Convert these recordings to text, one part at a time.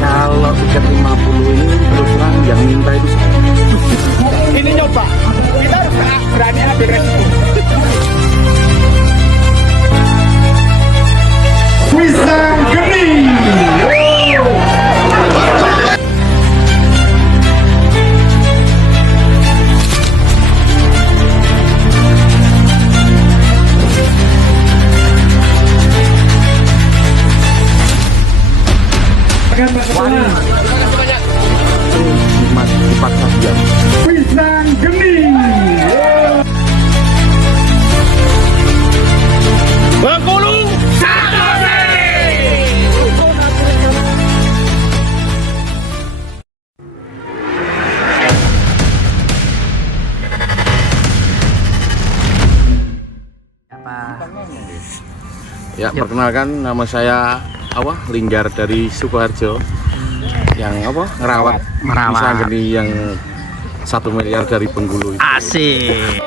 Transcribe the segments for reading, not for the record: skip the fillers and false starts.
Kalau tiket 50 ini terus terang yang minta itu saya. Ini nyoba, kita harus berani ambil resiko. Wisang Geni. Mas dipaksa dia. Wisang Geni. Bengkulu Sakti. Ya, perkenalkan nama saya Linggar dari Sukoharjo. Yang ngerawat Wisang Geni yang 1 miliar dari Bengkulu itu. Asik.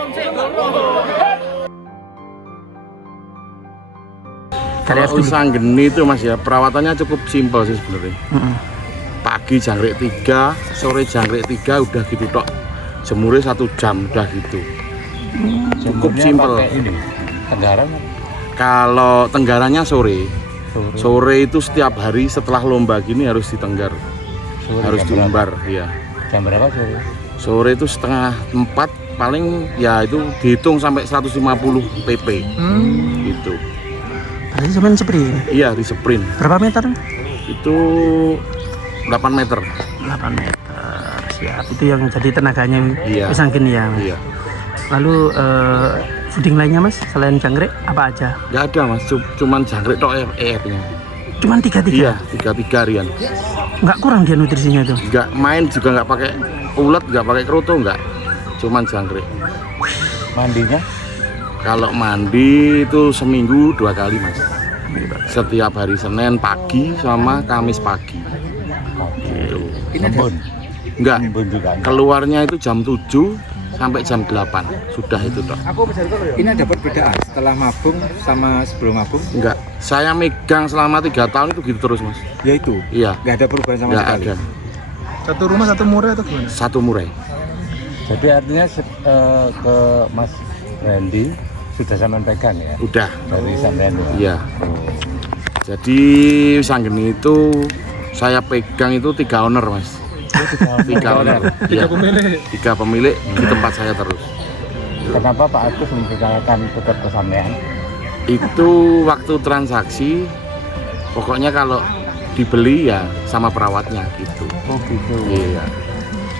Kalau Wisang Geni itu Mas ya, perawatannya cukup simpel sih sebenarnya. Pagi jangkrik 3, sore jangkrik 3 udah gitu tok. Jemurnya 1 jam udah gitu. Cukup simpel. Tenggaran. Kalau tenggarannya sore itu setiap hari setelah lomba gini harus ditenggar, harus diumbar ya. Jam berapa sore? Sore itu setengah 4 paling ya, itu dihitung sampai 150 pp gitu. Berarti cuma sprint. Iya, di sprint. Berapa meter? Itu 8 meter. 8 meter. Siap. Itu yang jadi tenaganya Iya. Wisang Geni yang. Iya. Lalu fooding lainnya Mas selain jangkrik apa aja? Nggak ada Mas, cuman jangkrik tok EF-nya. Cuman 3-3? Iya, 3 harian. Nggak kurang dia nutrisinya tuh? Nggak main juga, nggak pakai ulet, nggak pakai kerutu, nggak. Cuman jangkrik. Mandinya? Kalau mandi itu seminggu 2 kali Mas. Setiap hari Senin pagi sama Kamis pagi. Gitu. Nembun. Enggak, Nembun juga. keluarnya itu jam 7 sampai jam 8. Sudah itu toh. Ini ada perbedaan setelah mabung sama sebelum mabung? Enggak, saya megang selama 3 tahun itu gitu terus Mas. Ya itu, Iya, nggak ada perubahan sama enggak sekali. ada. Satu rumah satu murai atau gimana? 1 murai. Jadi artinya ke Mas Randy sudah sampean pegang ya? Udah. Dari sampean ya? Iya. Jadi Wisang Geni itu saya pegang itu 3 owner Mas. 3 owner. Iya. 3 pemilik di tempat saya terus. Kenapa Pak Agus mempercayakan tetap ke sampean? Itu waktu transaksi, pokoknya kalau dibeli ya sama perawatnya gitu. Oh gitu. Iya.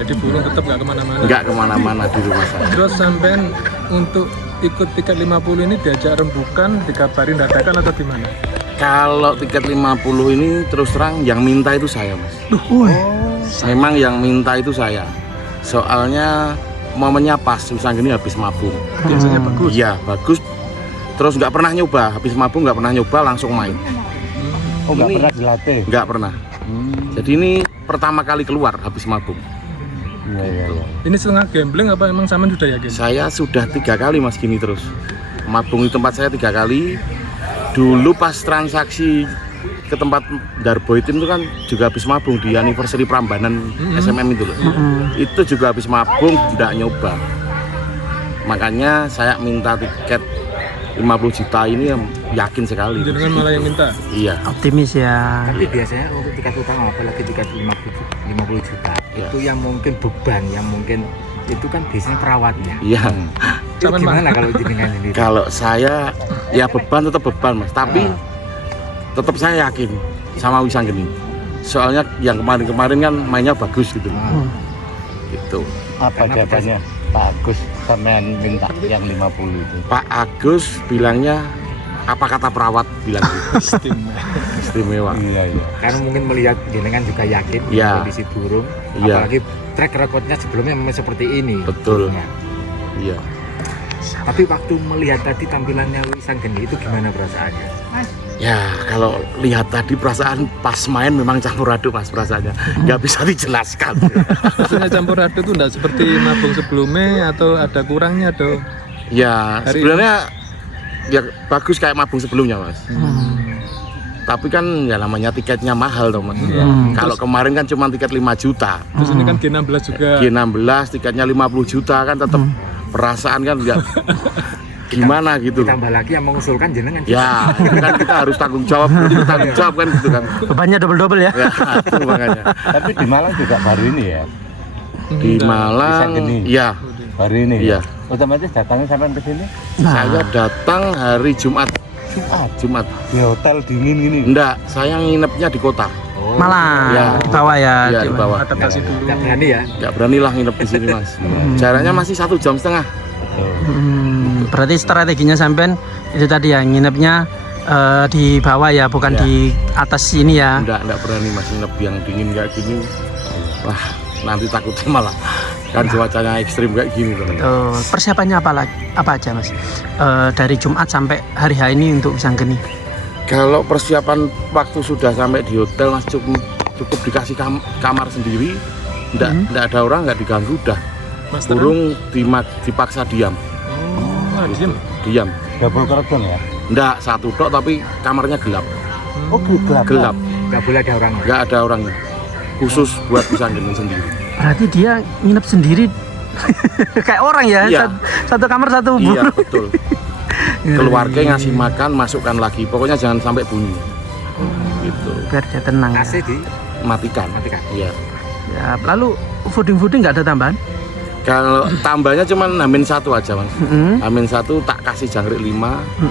Jadi burung tetap nggak kemana-mana. Nggak kemana-mana di rumah saya. Terus sampean untuk ikut tiket 50 ini diajak rembukan, dikabarin dadakan atau gimana? Kalau tiket 50 ini terus terang yang minta itu saya Mas. Memang yang minta itu saya. Soalnya momennya pas Wisang Geni habis mabung. Biasanya bagus. Iya bagus. Terus nggak pernah nyoba, habis mabung nggak pernah nyoba langsung main. Oh nggak pernah dilatih? Nggak pernah. Jadi ini pertama kali keluar habis mabung. Iya. Ini setengah gambling apa emang sampean sudah yakin? Saya sudah 3 kali Mas gini terus. Mabung di tempat saya 3 kali. Dulu pas transaksi ke tempat Darboy Team itu kan juga habis mabung di anniversary Prambanan SMM itu loh. Itu juga habis mabung, tidak nyoba. Makanya saya minta tiket 50 juta ini yang yakin sekali. Jangan malah yang minta. Iya. Optimis ya. Tapi biasanya untuk tiket utama, apalagi tiket 50 juta, Ya. itu yang mungkin beban, yang mungkin itu kan biasanya perawatnya. Iya. Itu Cuman gimana kalau jenengan ini? Kalau saya ya beban tetap beban Mas, tapi tetap saya yakin sama Wisang Geni. Soalnya yang kemarin-kemarin kan mainnya bagus gitu. Gitu. Apa Karena jawabannya Pak Agus sampean minta yang 50 itu? Pak Agus bilangnya apa kata perawat bilang gitu. Istimewa. Iya. Karena mungkin melihat jenengan juga yakin Iya. kondisi burung, Iya. apalagi track recordnya sebelumnya memang seperti ini. Betul. burungnya. Iya. Tapi waktu melihat tadi tampilannya Wisang Geni itu gimana perasaannya? Ya kalau lihat tadi perasaan pas main memang campur aduk Mas perasaannya. Nggak bisa dijelaskan. Maksudnya campur aduk itu enggak seperti nabung sebelumnya atau ada kurangnya atau Ya Hari sebenarnya ya bagus kayak mabung sebelumnya mas. Tapi kan ya namanya tiketnya mahal toh mas. Kalau kemarin kan cuma tiket 5 juta. Terus ini kan G16 juga. G16 tiketnya 50 juta kan tetap perasaan kan ya gimana gitu. Ditambah lagi yang mengusulkan jenengan. Ya, itu kan kita harus tanggung jawab kan gitu kan. Bebannya double ya. Ya, itu makanya. Tapi di Malang juga baru ini ya. Di Malang, Geni. ya, Baru ini. Iya. Ya? Otomatis datangnya sampai ke sini saya datang hari Jumat. Jumat. di hotel dingin gini. Enggak, saya nginepnya di kota. Malang, Ya. di bawah ya. Iya, di bawah. Adaptasi dulu. Nggak berani ya. Enggak beranilah nginep di sini mas. Jaraknya masih 1,5 jam. Berarti strateginya sampean itu tadi ya nginepnya di bawah ya, bukan Ya. di atas ini ya. Enggak berani mas nginep yang dingin kayak gini. Wah, nanti takutnya malah kan cuacanya ekstrim kayak gini tuh. Persiapannya apa aja mas? Dari Jumat sampai hari H ini untuk Wisanggeni. Kalau persiapan waktu sudah sampai di hotel mas cukup dikasih kamar sendiri. Enggak ada orang, enggak diganggu udah. Mas Burung dipaksa diam. Diam. Double kerton ya. Enggak satu tok tapi kamarnya gelap. Oh gelap. Gelap. Nggak boleh ada orang. Enggak ada orangnya. Khusus buat Wisanggeni sendiri. Berarti dia nginep sendiri kayak orang ya. Iya. Satu kamar satu Iya burung. betul. Keluarga ngasih makan, masukkan lagi. Pokoknya jangan sampai bunyi. Gitu. Biar dia tenang. AC Ya. Matikan. Iya. Ya, lalu fooding nggak ada tambahan? Kalau tambahnya cuma Hamin 1 aja mas. Mm-hmm. Hamin 1 tak kasih jangkrik 5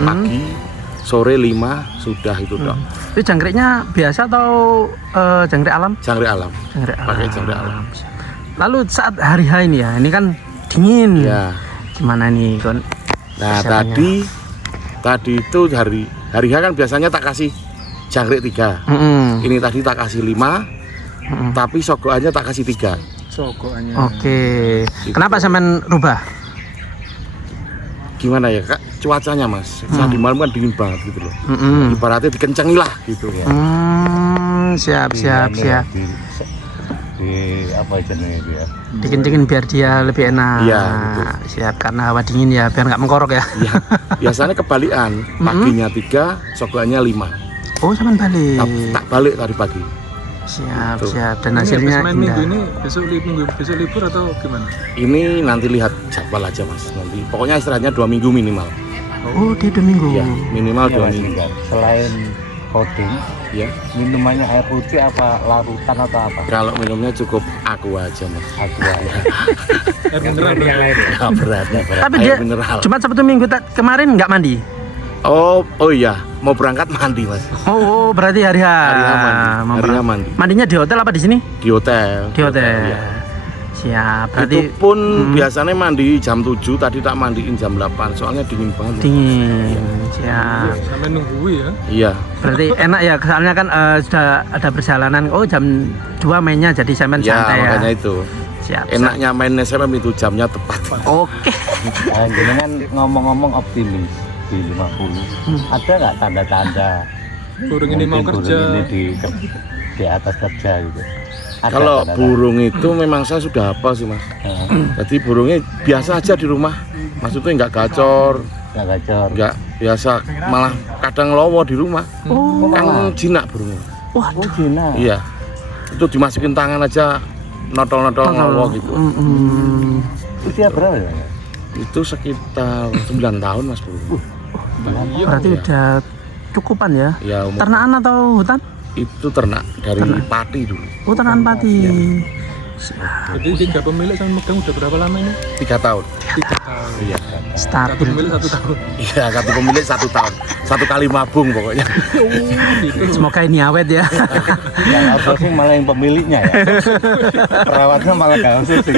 pagi, sore 5 sudah itu dok. Itu jangkriknya biasa atau jangkrik alam? Jangkrik alam. Jangkrik alam. Pakai jangkrik alam. Lalu saat hari H ini ya, ini kan dingin. Ya. Gimana nih kon? Nah persiapannya? tadi itu hari H kan biasanya tak kasih jangkrik 3. Ini tadi tak kasih 5, tapi sogoannya tak kasih 3. Sogoannya. Oke. Kenapa sampean rubah? Gimana ya kak? Cuacanya mas, saat di malam kan dingin banget gitu loh. Ibaratnya dikencengi lah gitu ya. Siap. Di apa jenisnya dia? Dikencengin biar dia lebih enak. Iya, betul. Siap, karena hawa dingin ya, biar nggak mengkorok ya. Iya. Biasanya kebalikan, paginya 3, sogoannya 5. Oh, sampean balik. Tak balik tadi pagi. Siap. Gitu. Dan Ini hasilnya habis main minggu indah. ini besok libur atau gimana? Ini nanti lihat jadwal aja mas. Nanti pokoknya istirahatnya 2 minggu minimal. Oh, dia 2 minggu. Ya, minimal 2 Mas, minggu. selain coding, Ya. minumannya air putih apa larutan atau apa? Kalau minumnya cukup aku aja mas. Aku aja. Air Nggak mineral berani yang lain ya. Nggak berat. Tapi Air dia mineral. cuma Sabtu Minggu kemarin nggak mandi. Oh iya, mau berangkat mandi mas. Oh, berarti hari H. Hari H mandi. Mau Hari H berangkat. mandi. Mandinya di hotel apa di sini? Di hotel. Di hotel. Iya. Siap. Berarti Itu pun biasanya mandi jam 7, tadi tak mandiin jam 8 soalnya dingin banget. dingin. Siap. Sampai nunggu ya. Iya. Berarti enak ya, soalnya kan sudah ada perjalanan. Oh, jam 2 mainnya jadi sampean Ya santai ya. makanya itu. Siap. Enaknya main SMM itu jamnya tepat. Oke. Jenengan ngomong-ngomong optimis di 50. Ada nggak tanda-tanda Burung ini mau mungkin kerja. burung ini di atas kerja gitu? Ada Kalau tanda-tanda? burung itu memang saya sudah hafal sih mas. Jadi burungnya biasa aja di rumah. Maksudnya nggak gacor, nggak gacor. nggak biasa, malah kadang lowo di rumah. Oh, Kan jinak burungnya. Oh Cina. Iya. Itu dimasukin tangan aja notol-notol lowo gitu. Usia berapa ya? Itu sekitar 9 tahun mas burung. berarti udah cukupan ya. Ya umur Ternakan atau hutan? itu ternak dari pati dulu. Oh, ternakan pati. Jadi 3 pemilik sama megang udah berapa lama ini? 3 tahun. 3 tahun. Iya. Satu Stabil. pemilik 1 tahun. Iya, satu pemilik 1 tahun. 1 kali mabung pokoknya. Semoga ini awet ya. Yang outsourcing malah yang pemiliknya ya. Perawatnya malah nggak outsourcing.